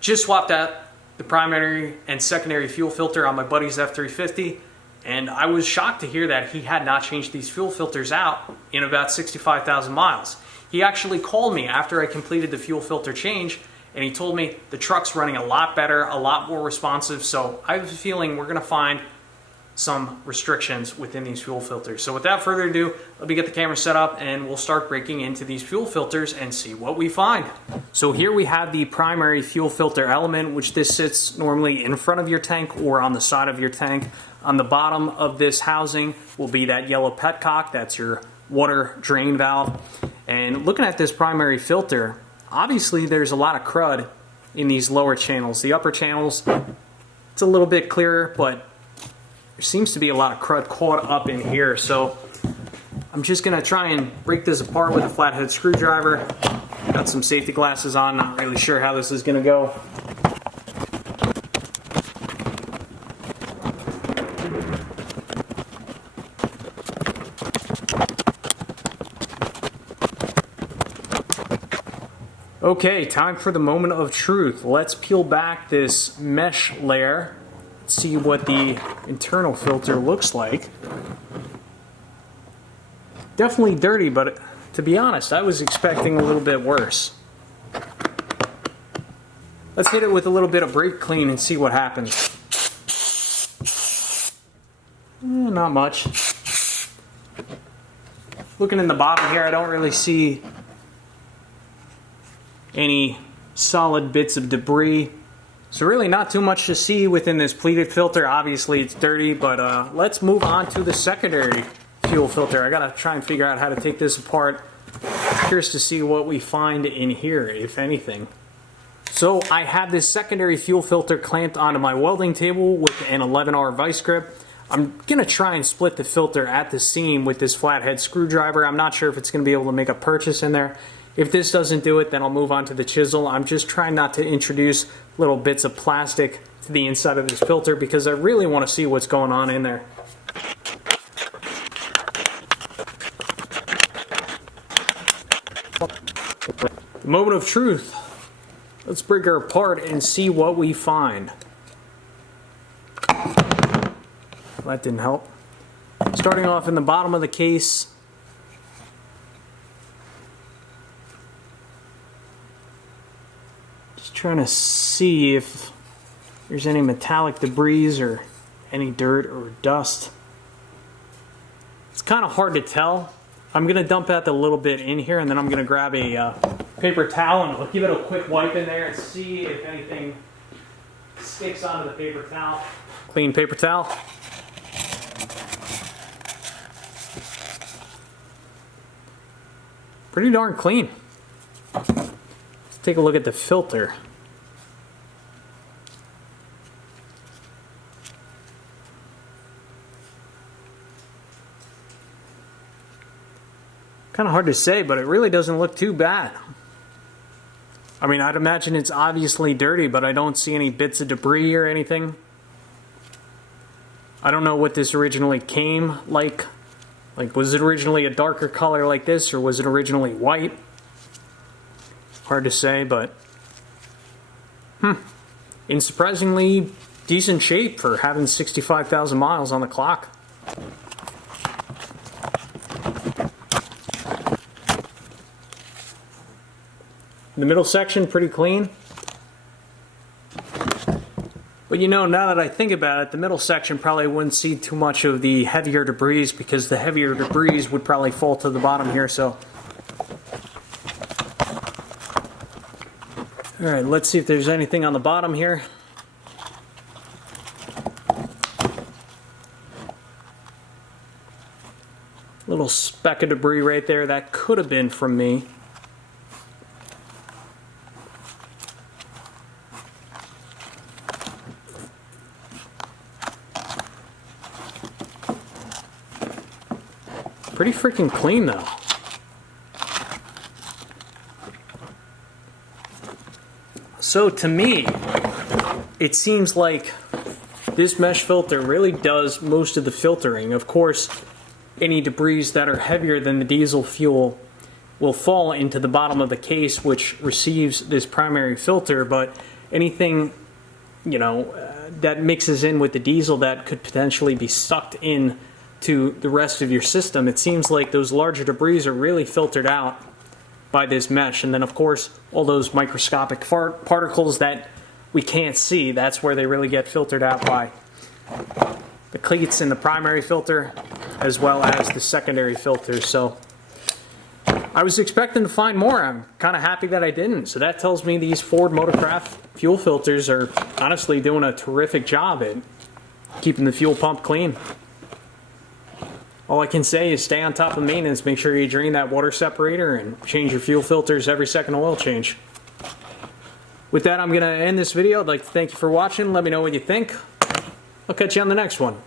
just swapped out the primary and secondary fuel filter on my buddy's F350, and I was shocked to hear that he had not changed these fuel filters out in about 65,000 miles. He actually called me after I completed the fuel filter change, and he told me the truck's running a lot better, a lot more responsive, so I have a feeling we're gonna find some restrictions within these fuel filters. So without further ado, let me get the camera set up and we'll start breaking into these fuel filters and see what we find. So here we have the primary fuel filter element, which this sits normally in front of your tank or on the side of your tank. On the bottom of this housing will be that yellow petcock, that's your water drain valve. And looking at this primary filter, obviously there's a lot of crud in these lower channels. The upper channels, it's a little bit clearer, but there seems to be a lot of crud caught up in here, so I'm just gonna try and break this apart with a flathead screwdriver. Got some safety glasses on, not really sure how this is gonna go. Okay, time for the moment of truth. Let's peel back this mesh layer, see what the internal filter looks like. Definitely dirty, but to be honest, I was expecting a little bit worse. Let's hit it with a little bit of brake clean and see what happens. Not much. Looking in the bottom here, I don't really see any solid bits of debris. So really not too much to see within this pleated filter. Obviously it's dirty, but let's move on to the secondary fuel filter. I gotta try and figure out how to take this apart. Curious to see what we find in here, if anything. So I have this secondary fuel filter clamped onto my welding table with an 11R vice grip. I'm gonna try and split the filter at the seam with this flathead screwdriver. I'm not sure if it's gonna be able to make a purchase in there. If this doesn't do it, then I'll move on to the chisel. I'm just trying not to introduce little bits of plastic to the inside of this filter because I really want to see what's going on in there. The moment of truth. Let's break her apart and see what we find. That didn't help. Starting off in the bottom of the case, trying to see if there's any metallic debris or any dirt or dust. It's kind of hard to tell. I'm going to dump out the little bit in here and then I'm going to grab a paper towel and I'll give it a quick wipe in there and see if anything sticks onto the paper towel. Clean paper towel. Pretty darn clean. Let's take a look at the filter. Kind of hard to say, but it really doesn't look too bad. I mean, I'd imagine it's obviously dirty, but I don't see any bits of debris or anything. I don't know what this originally came like. Like, was it originally a darker color like this, or was it originally white? Hard to say, but in surprisingly decent shape for having 65,000 miles on the clock. The middle section pretty clean. But you know, now that I think about it, the middle section probably wouldn't see too much of the heavier debris because the heavier debris would probably fall to the bottom here, so. Alright, let's see if there's anything on the bottom here. Little speck of debris right there, that could have been from me. Pretty freaking clean though. So to me, it seems like this mesh filter really does most of the filtering. Of course, any debris that are heavier than the diesel fuel will fall into the bottom of the case, which receives this primary filter, but anything, that mixes in with the diesel that could potentially be sucked in to the rest of your system. It seems like those larger debris are really filtered out by this mesh. And then of course, all those microscopic particles that we can't see, that's where they really get filtered out by the cleats in the primary filter as well as the secondary filters. So I was expecting to find more. I'm kind of happy that I didn't. So that tells me these Ford Motorcraft fuel filters are honestly doing a terrific job at keeping the fuel pump clean. All I can say is stay on top of maintenance. Make sure you drain that water separator and change your fuel filters every second oil change. With that, I'm going to end this video. I'd like to thank you for watching. Let me know what you think. I'll catch you on the next one.